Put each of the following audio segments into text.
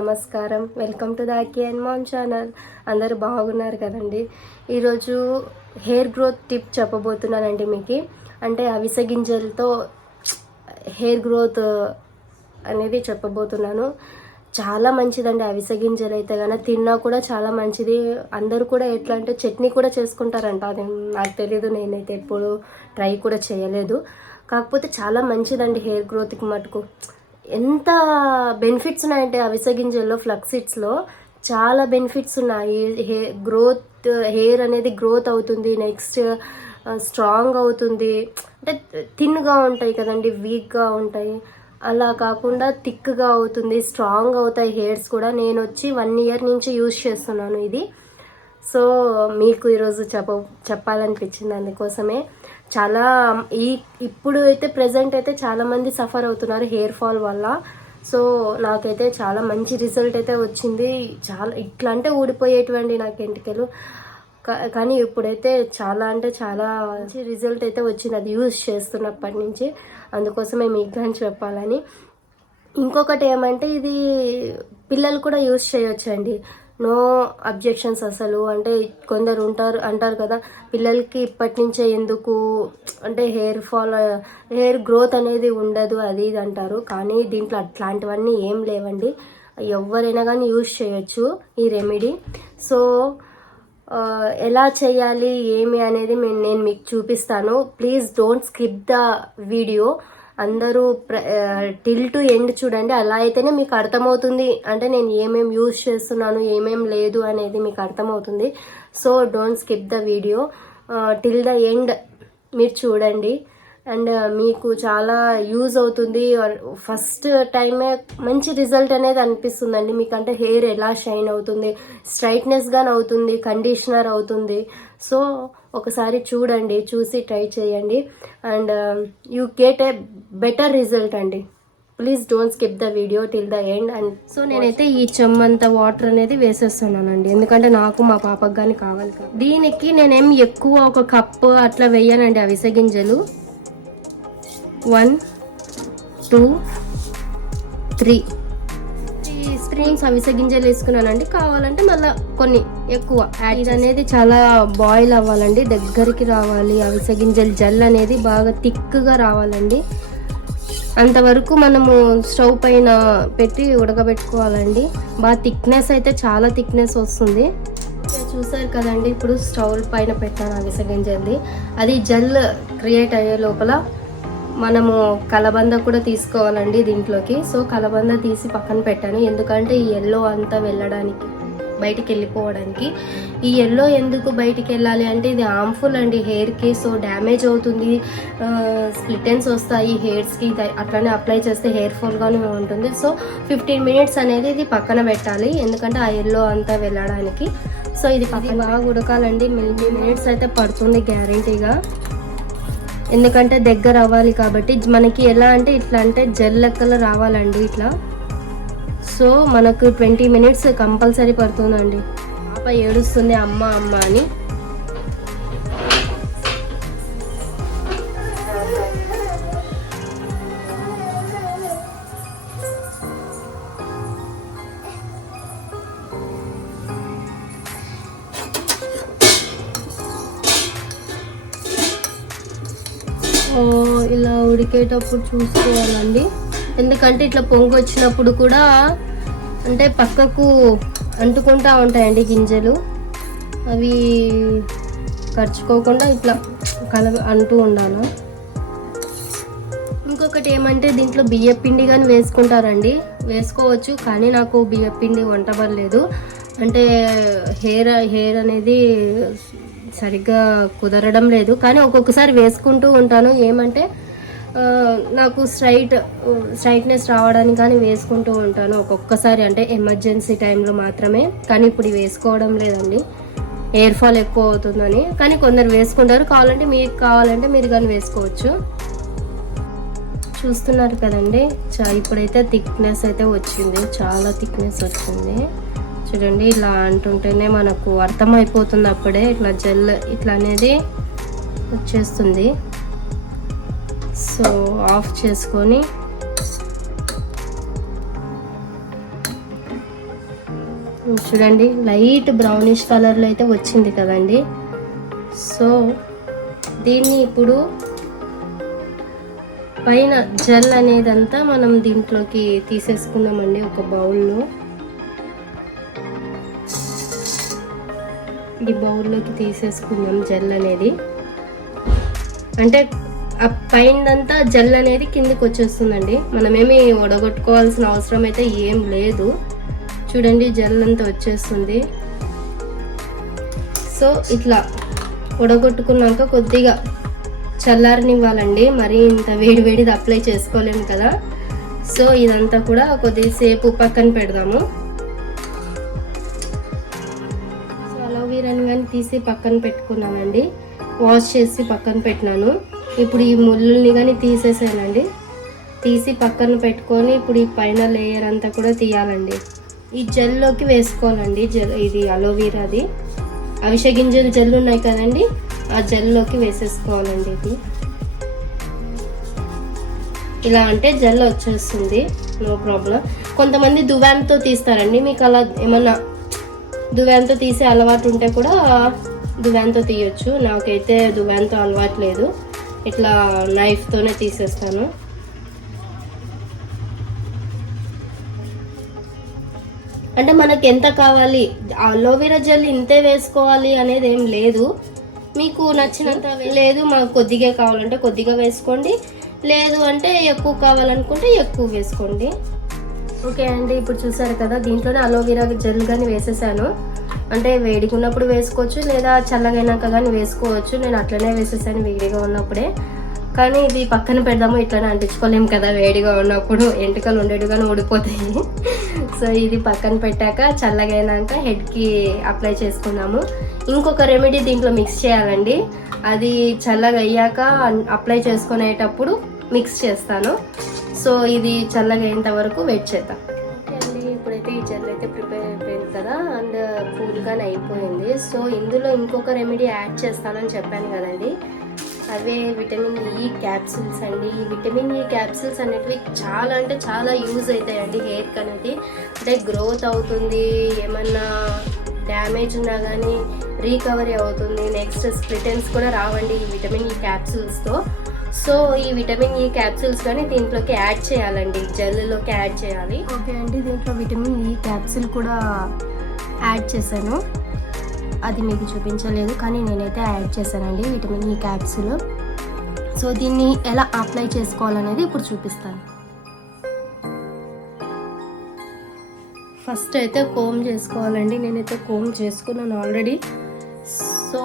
నమస్కారం. Welcome to the Akki and mom channel. అందరూ బాగున్నారు కదండి. ఈరోజు హెయిర్ గ్రోత్ టిప్ చెప్పబోతున్నానండి మీకు. అంటే అవిసె గింజలతో హెయిర్ గ్రోత్ అనేది చెప్పబోతున్నాను. చాలా మంచిదండి అవిసె గింజలు అయితే కనుక తిన్నా కూడా చాలా మంచిది. అందరూ కూడా ఎట్లా అంటే చట్నీ కూడా చేసుకుంటారంట. అది నాకు తెలీదు, నేనైతే ఎప్పుడు ట్రై కూడా చేయలేదు. కాకపోతే చాలా మంచిదండి హెయిర్ గ్రోత్కి మటుకు. ఎంత బెనిఫిట్స్ ఉన్నాయంటే అవిసె గింజల్లో, ఫ్లక్సీడ్స్లో చాలా బెనిఫిట్స్ ఉన్నాయి. హెయిర్ అనేది గ్రోత్ అవుతుంది. నెక్స్ట్ స్ట్రాంగ్ అవుతుంది. అంటే థిన్గా ఉంటాయి కదండి, వీక్గా ఉంటాయి. అలా కాకుండా థిక్గా అవుతుంది, స్ట్రాంగ్ అవుతాయి హెయిర్స్ కూడా. నేను వచ్చి 1 year నుంచి యూజ్ చేస్తున్నాను ఇది. సో మీకు ఈరోజు చెప్పాలనిపించింది, అందుకోసమే. చాలా ఇప్పుడు అయితే ప్రెజెంట్ అయితే చాలామంది సఫర్ అవుతున్నారు హెయిర్ ఫాల్ వల్ల. సో నాకైతే చాలా మంచి రిజల్ట్ అయితే వచ్చింది. చాలా ఇట్లా అంటే ఊడిపోయేటువంటి నాకు ఎంటికలు, కానీ ఇప్పుడైతే చాలా అంటే చాలా మంచి రిజల్ట్ అయితే వచ్చింది అది యూజ్ చేస్తున్నప్పటి నుంచి. అందుకోసమే మీకు కానీ చెప్పాలని. ఇంకొకటి ఏమంటే ఇది పిల్లలు కూడా యూజ్ చేయొచ్చండి. నో అబ్జెక్షన్స్ అసలు. అంటే కొందరు అంటారు కదా, పిల్లలకి ఇప్పటి నుంచే ఎందుకు అంటే హెయిర్ గ్రోత్ అనేది ఉండదు అది ఇది అంటారు. కానీ దీంట్లో అట్లాంటివన్నీ ఏం లేవండి. ఎవరైనా కానీ యూజ్ చేయొచ్చు ఈ రెమెడీ. సో ఎలా చేయాలి ఏమి అనేది నేను మీకు చూపిస్తాను. Please don't skip the video. అందరూ టిల్ టు ఎండ్ చూడండి. అలా అయితేనే మీకు అర్థమవుతుంది, అంటే నేను ఏమేమి యూజ్ చేస్తున్నాను ఏమేం లేదు అనేది మీకు అర్థమవుతుంది. So don't skip the video, till the end మీరు చూడండి. అండ్ మీకు చాలా యూజ్ అవుతుంది. ఫస్ట్ టైమే మంచి రిజల్ట్ అనేది అనిపిస్తుందండి మీకు. అంటే హెయిర్ ఎలా షైన్ అవుతుంది, స్ట్రైట్నెస్గా అవుతుంది, కండిషనర్ అవుతుంది. సో ఒకసారి చూడండి, చూసి ట్రై చేయండి. And you get a better result అండి. Please don't skip the video till the end. And so నేనైతే ఈ చెమ్మంత వాటర్ అనేది వేసేస్తున్నానండి, ఎందుకంటే నాకు మా పాపకు కానీ కావాలి. దీనికి నేనేం ఎక్కువ ఒక కప్పు అట్లా వేయనండి అవిసె గింజలు. 1 2 3 స్పూన్స్ అవిసె గింజలు వేసుకున్నానండి. కావాలంటే మళ్ళీ కొన్ని ఎక్కువ యాడ్ అనేది. చాలా బాయిల్ అవ్వాలండి, దగ్గరికి రావాలి. అవిసె గింజలు జెల్ అనేది బాగా థిక్గా రావాలండి. అంతవరకు మనము స్టవ్ పైన పెట్టి ఉడకబెట్టుకోవాలండి. బాగా థిక్నెస్ అయితే చాలా థిక్నెస్ వస్తుంది. చూసారు కదండి, ఇప్పుడు స్టవ్ పైన పెట్టాను అవిసె గింజల్ది. అది జెల్ క్రియేట్ అయ్యే లోపల మనము కలబంద కూడా తీసుకోవాలండి దీంట్లోకి. సో కలబంద తీసి పక్కన పెట్టాను, ఎందుకంటే ఈ ఎల్లో అంతా వెళ్ళడానికి, బయటికి వెళ్ళిపోవడానికి. ఈ ఎల్లో ఎందుకు బయటికి వెళ్ళాలి అంటే ఇది హార్మ్ఫుల్ అండి హెయిర్కి. సో డ్యామేజ్ అవుతుంది, స్ప్లిట్ ఎండ్స్ వస్తాయి హెయిర్స్కి. అట్లానే అప్లై చేస్తే హెయిర్ ఫాల్గానే ఉంటుంది. సో 15 minutes అనేది ఇది పక్కన పెట్టాలి, ఎందుకంటే ఆ ఎల్లో అంతా వెళ్ళడానికి. సో ఇది పక్కన బాగా ఉడకాలండి. 20 minutes అయితే పడుతుంది గ్యారంటీగా, ఎందుకంటే దగ్గర అవ్వాలి కాబట్టి. మనకి ఎలా అంటే ఇట్లా అంటే జెల్ లెక్కలో రావాలండి ఇట్లా. సో మనకు 20 minutes కంపల్సరీ పడుతుందండి. పాప ఏడుస్తుంది అమ్మ అమ్మ అని. ఇలా ఉడికేటప్పుడు చూసుకోవాలండి, ఎందుకంటే ఇట్లా పొంగు వచ్చినప్పుడు కూడా అంటే పక్కకు అంటుకుంటా ఉంటాయండి గింజలు. అవి ఖర్చుకోకుండా ఇట్లా అంటూ ఉండాలి. ఇంకొకటి ఏమంటే దీంట్లో బియ్యపిండి కానీ వేసుకుంటారండి, వేసుకోవచ్చు. కానీ నాకు బియ్యపిండి వంట పడలేదు, అంటే హెయిర్ అనేది సరిగ్గా కుదరడం లేదు. కానీ ఒక్కొక్కసారి వేసుకుంటూ ఉంటాను. ఏమంటే నాకు స్ట్రైట్నెస్ రావడానికి కానీ వేసుకుంటూ ఉంటాను ఒక్కొక్కసారి, అంటే ఎమర్జెన్సీ టైంలో మాత్రమే. కానీ ఇప్పుడు వేసుకోవడం లేదండి, హెయిర్ ఫాల్ ఎక్కువ అవుతుందని. కానీ కొందరు వేసుకుంటారు, మీకు కావాలంటే మీరు కానీ వేసుకోవచ్చు. చూస్తున్నారు కదండి, ఇప్పుడైతే థిక్నెస్ అయితే వచ్చింది, చాలా థిక్నెస్ వచ్చింది. చూడండి, ఇలా అంటుంటేనే మనకు అర్థమైపోతుంది అప్పుడే. ఇట్లా జెల్ ఇట్లా అనేది వచ్చేస్తుంది. సో ఆఫ్ చేసుకొని చూడండి లైట్ బ్రౌనిష్ కలర్లో అయితే వచ్చింది కదండి. సో దీన్ని ఇప్పుడు పైన జెల్ అనేదంతా మనం దీంట్లోకి తీసేసుకుందామండి. ఒక బౌల్లో ఈ బౌల్లోకి తీసేసుకుందాం జెల్ అనేది. అంటే ఆ పైనంతా జెల్ అనేది కిందికి వచ్చేస్తుందండి. మనమేమి వడగొట్టుకోవాల్సిన అవసరం అయితే ఏం లేదు. చూడండి జెల్ అంతా వచ్చేస్తుంది. సో ఇట్లా వడగొట్టుకున్నాక కొద్దిగా చల్లారనివ్వాలండి. మరి ఇంత వేడి వేడిది అప్లై చేసుకోలేము కదా. సో ఇదంతా కూడా కొద్దిసేపు పక్కన పెడదాము. సో అలోవెరాని కానీ తీసి పక్కన పెట్టుకున్నానండి. వాష్ చేసి పక్కన పెట్టినాను. ఇప్పుడు ఈ ముళ్ళుల్ని కానీ తీసేసానండి. తీసి పక్కన పెట్టుకొని ఇప్పుడు ఈ పైన లేయర్ అంతా కూడా తీయాలండి. ఈ జెల్లోకి వేసుకోవాలండి. ఇది అలోవెరాది అవిసె గింజలు జెల్ ఉన్నాయి కదండి, ఆ జెల్లోకి వేసేసుకోవాలండి. ఇది ఇలా అంటే జెల్ వచ్చేస్తుంది, నో ప్రాబ్లం. కొంతమంది దువ్వాన్తో తీస్తారండి. మీకు అలా ఏమన్నా దువ్వాన్తో తీసే అలవాటు ఉంటే కూడా దువ్వాన్తో తీయొచ్చు. నాకైతే దువ్వాన్తో అలవాటు లేదు. ఇట్లా నైఫ్తోనే తీసేస్తాను. అంటే మనకు ఎంత కావాలి, అలోవెరా జెల్ ఇంతే వేసుకోవాలి అనేది ఏం లేదు. మీకు నచ్చినంత లేదు, మాకు కొద్దిగా కావాలంటే కొద్దిగా వేసుకోండి, లేదు అంటే ఎక్కువ కావాలనుకుంటే ఎక్కువ వేసుకోండి. ఓకే అండి, ఇప్పుడు చూసారు కదా దీంట్లోనే అలోవెరా జెల్ కానీ వేసేసాను. అంటే వేడిగా ఉన్నప్పుడు వేసుకోవచ్చు, లేదా చల్లగైనాక కానీ వేసుకోవచ్చు. నేను అట్లనే వేసేసాను వేడిగా ఉన్నప్పుడే. కానీ ఇది పక్కన పెడదాము, ఇట్లనే అంటించుకోలేము కదా వేడిగా ఉన్నప్పుడు, ఎంటుకలు ఉండేట్టుగానే ఊడిపోతాయి. సో ఇది పక్కన పెట్టాక చల్లగైనాక హెడ్కి అప్లై చేసుకున్నాము. ఇంకొక రెమెడీ దీంట్లో మిక్స్ చేయాలండి. అది చల్లగా అయ్యాక అప్లై చేసుకునేటప్పుడు మిక్స్ చేస్తాను. సో ఇది చల్లగా అయ్యేంత వరకు వెయిట్ చేద్దాం. ఓకే అండి, ఇప్పుడైతే ఈ జెల్ అయితే ప్రిపేర్ అయిపోయింది కదా, అండ్ కూల్గానే అయిపోయింది. సో ఇందులో ఇంకొక రెమెడీ యాడ్ చేస్తానని చెప్పాను కదండి, అవే విటమిన్ ఈ క్యాప్సిల్స్ అండి. ఈ విటమిన్ ఈ క్యాప్సిల్స్ అనేటివి చాలా అంటే చాలా యూజ్ అవుతాయండి హెయిర్కి అనేది. అంటే గ్రోత్ అవుతుంది, ఏమన్నా డ్యామేజ్ ఉన్నా కానీ రీకవరీ అవుతుంది. నెక్స్ట్ స్ప్లిటెన్స్ కూడా రావండి ఈ విటమిన్ ఈ క్యాప్సిల్స్తో. సో ఈ విటమిన్ ఈ క్యాప్సిల్స్ కానీ దీంట్లోకి యాడ్ చేయాలండి, జెల్లోకి యాడ్ చేయాలి. ఓకే అండి, దీంట్లో విటమిన్ ఈ క్యాప్సిల్ కూడా యాడ్ చేశాను. అది మీకు చూపించలేదు కానీ నేనైతే యాడ్ చేశానండి విటమిన్ ఈ క్యాప్సూల్. సో దీన్ని ఎలా అప్లై చేసుకోవాలనేది ఇప్పుడు చూపిస్తాను. ఫస్ట్ అయితే కోమ్ చేసుకోవాలండి. నేనైతే కోమ్ చేసుకున్నాను ఆల్రెడీ. సో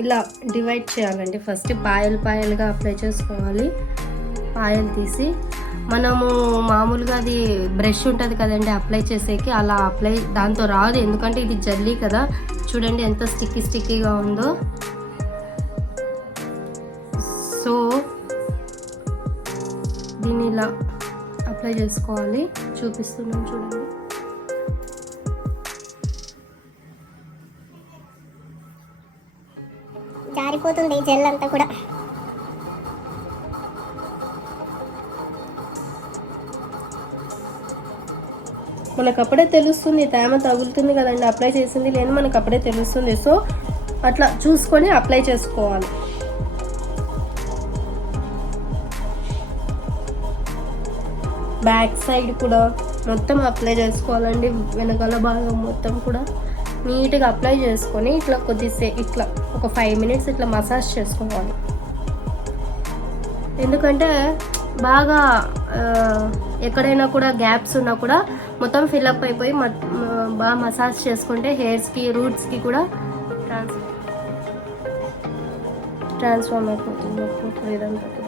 ఇలా డివైడ్ చేయాలండి. ఫస్ట్ పాయలుగా అప్లై చేసుకోవాలి. పాయలు తీసి మనము మామూలుగా అది బ్రష్ ఉంటుంది కదండి అప్లై చేసేకి, అలా అప్లై దాంతో రాదు, ఎందుకంటే ఇది జల్లీ కదా. చూడండి ఎంత స్టిక్కీగా ఉందో. సో దీన్ని ఇలా అప్లై చేసుకోవాలి. చూపిస్తున్నాను చూడండి. జారిపోతుంది జెల్ అంతా కూడా. మనకు అప్పుడే తెలుస్తుంది, తేమ తగులుతుంది కదండి అప్లై చేసింది లేదు, మనకు అప్పుడే తెలుస్తుంది. సో అట్లా చూసుకొని అప్లై చేసుకోవాలి. బ్యాక్ సైడ్ కూడా మొత్తం అప్లై చేసుకోవాలండి. వెనకాల భాగం మొత్తం కూడా నీట్గా అప్లై చేసుకొని ఇట్లా కొద్దిసేపు ఇట్లా ఒక 5 minutes ఇట్లా మసాజ్ చేసుకోవాలి. ఎందుకంటే బాగా ఎక్కడైనా కూడా గ్యాప్స్ ఉన్నా కూడా మొత్తం ఫిల్అప్ అయిపోయి బాగా మసాజ్ చేసుకుంటే హెయిర్స్కి రూట్స్కి కూడా ట్రాన్స్ఫార్మ్ అయిపోతుంది ఇదంతా కూడా.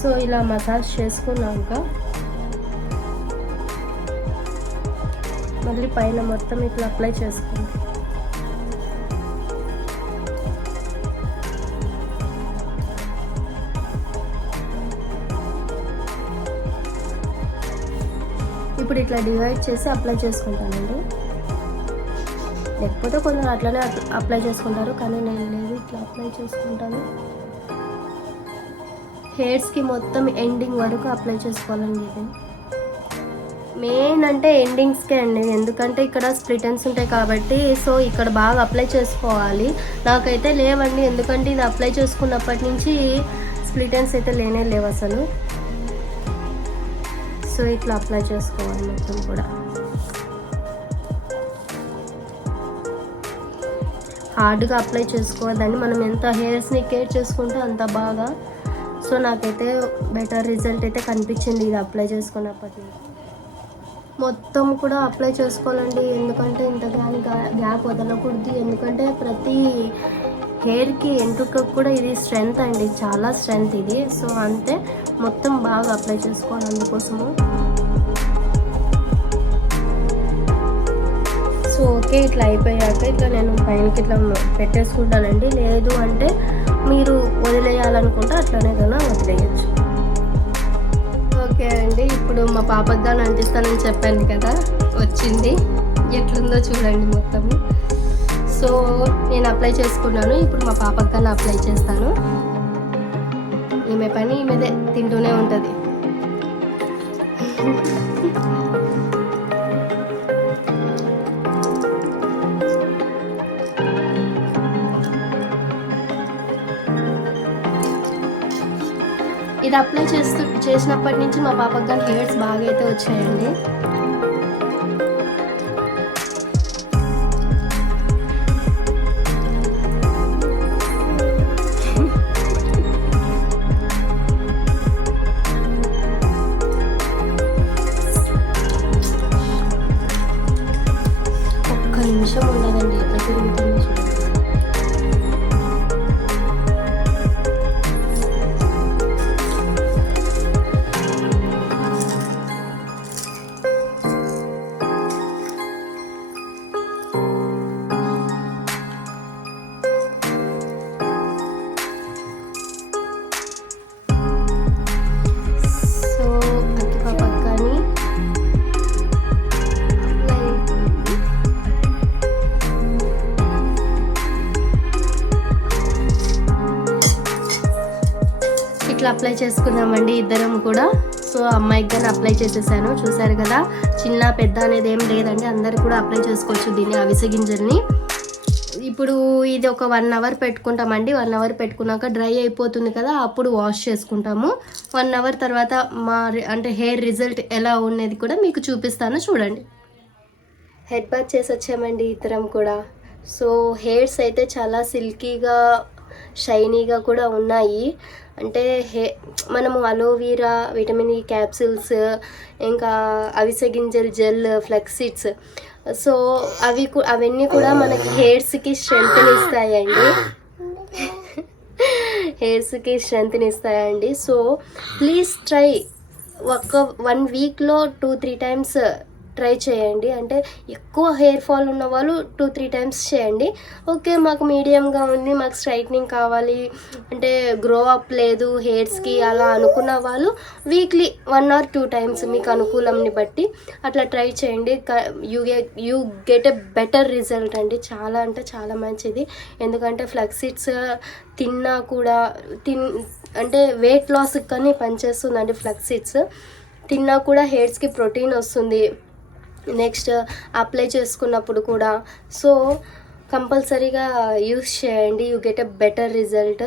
సో ఇలా మసాజ్ చేసుకున్నాక మళ్ళీ పైన మొత్తం ఇట్లా అప్లై చేసుకోండి. ఇప్పుడు ఇట్లా డివైడ్ చేసి అప్లై చేసుకుంటానండి. లేకపోతే కొందరు అట్లనే అప్లై చేసుకుంటారు, కానీ నేను లేదు, ఇట్లా అప్లై చేసుకుంటాను. హెయిర్స్కి మొత్తం ఎండింగ్ వరకు అప్లై చేసుకోవాలండి. ఇది మెయిన్ అంటే ఎండింగ్స్కే అండి, ఎందుకంటే ఇక్కడ స్ప్లిట్ ఎండ్స్ ఉంటాయి కాబట్టి. సో ఇక్కడ బాగా అప్లై చేసుకోవాలి. నాకైతే లేవండి, ఎందుకంటే ఇది అప్లై చేసుకున్నప్పటి నుంచి స్ప్లిట్ ఎండ్స్ అయితే లేవు అసలు. సో ఇట్లా అప్లై చేసుకోవాలి మొత్తం కూడా. హార్డ్గా అప్లై చేసుకోవద్దండి, మనం ఎంత హెయిర్స్ని కేర్ చేసుకుంటే అంత బాగా. సో నాకైతే బెటర్ రిజల్ట్ అయితే కనిపించింది ఇది అప్లై చేసుకున్నప్పటి నుంచి. మొత్తం కూడా అప్లై చేసుకోవాలండి, ఎందుకంటే ఇంత కానీ గ్యాప్ వదలకూడదు. ఎందుకంటే ప్రతి హెయిర్కి ఎంట్రుకకు కూడా ఇది స్ట్రెంగ్త్ అండి, చాలా స్ట్రెంగ్త్ ఇది. సో అంతే, మొత్తం బాగా అప్లై చేసుకోవాలి అందుకోసము. సో ఓకే, ఇట్లా అయిపోయాక ఇట్లా నేను పైనకి ఇట్లా పెట్టేసుకుంటానండి. లేదు అంటే మీరు వదిలేయాలనుకుంటే అట్లనే కన్నా వదిలేయచ్చు. ఓకే అండి, ఇప్పుడు మా పాపకు కానీ అంటిస్తానని చెప్పాను కదా, వచ్చింది. ఎట్లుందో చూడండి మొత్తము. సో నేను అప్లై చేసుకున్నాను, ఇప్పుడు మా పాపకు కానీ అప్లై చేస్తాను. ఈమె పని ఈమెదే, తింటూనే ఉంటుంది. ఇది అప్లై చేసినప్పటి నుంచి మా పాపకు కానీ హెయిర్స్ బాగా అయితే వచ్చాయండి. ఒక్క నిమిషం ఉండదండి, ఎట్లా తిరుగుతుంది చూడండి. ఇట్లా అప్లై చేసుకున్నామండి ఇద్దరం కూడా. సో అమ్మాయికి కానీ అప్లై చేసేసాను, చూసారు కదా. చిన్న పెద్ద అనేది ఏం లేదండి, అందరు కూడా అప్లై చేసుకోవచ్చు దీన్ని, అవిసె గింజల్ని. ఇప్పుడు ఇది ఒక 1 అవర్ పెట్టుకుంటామండి. 1 అవర్ పెట్టుకున్నాక డ్రై అయిపోతుంది కదా, అప్పుడు వాష్ చేసుకుంటాము. 1 అవర్ తర్వాత అంటే హెయిర్ రిజల్ట్ ఎలా ఉన్నది కూడా మీకు చూపిస్తాను, చూడండి. హెడ్ బాత్ చేసి వచ్చామండి ఇద్దరం కూడా. సో హెయిర్స్ అయితే చాలా సిల్కీగా షైనీగా కూడా ఉన్నాయి. అంటే మనము అలోవీరా, విటమిన్ ఈ క్యాప్సూల్స్, ఇంకా అవిసె గింజల జెల్, ఫ్లెక్స్ సీడ్స్, సో అవన్నీ కూడా మనకి హెయిర్స్కి స్ట్రెంగ్త్ని ఇస్తాయండి. హెయిర్స్కి స్ట్రెంగ్త్ని ఇస్తాయండి. సో ప్లీజ్ ట్రై, ఒక 1 వీక్లో 2-3 టైమ్స్ ట్రై చేయండి. అంటే ఎక్కువ హెయిర్ ఫాల్ ఉన్న వాళ్ళు 2-3 టైమ్స్ చేయండి. ఓకే, మాకు మీడియంగా ఉంది, మాకు స్ట్రైట్నింగ్ కావాలి, అంటే గ్రో అప్ లేదు హెయిర్స్కి అలా అనుకున్న వాళ్ళు వీక్లీ 1 or 2 టైమ్స్ మీకు అనుకూలంని బట్టి అట్లా ట్రై చేయండి. You get a better result అండి. చాలా అంటే చాలా మంచిది. ఎందుకంటే ఫ్లక్స్ సీడ్స్ తిన్నా కూడా అంటే వెయిట్ లాస్కి కానీ పనిచేస్తుందండి. ఫ్లక్స్ సీడ్స్ తిన్నా కూడా హెయిర్స్కి ప్రోటీన్ వస్తుంది. నెక్స్ట్ అప్లై చేసుకున్నప్పుడు కూడా. సో కంపల్సరీగా యూస్ చేయండి, you get a better result.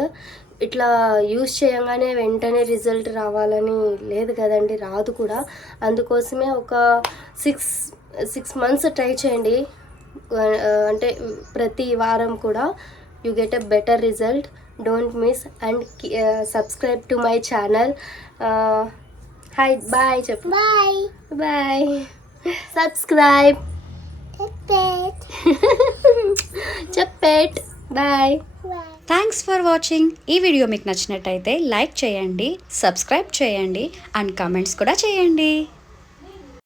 ఇట్లా యూస్ చేయగానే వెంటనే రిజల్ట్ రావాలని లేదు కదండి, రాదు కూడా. అందుకోసమే ఒక 6 months ట్రై చేయండి, అంటే ప్రతి వారం కూడా. You get a better result. Don't miss and subscribe to my channel. Hi bye చెప్పు. Bye bye. సబ్స్క్రైబ్ చెప్పేట్. బాయ్. Thanks for watching. ఈ వీడియో మీకు నచ్చినట్టయితే లైక్ చేయండి, సబ్స్క్రైబ్ చేయండి అండ్ కామెంట్స్ కూడా చేయండి.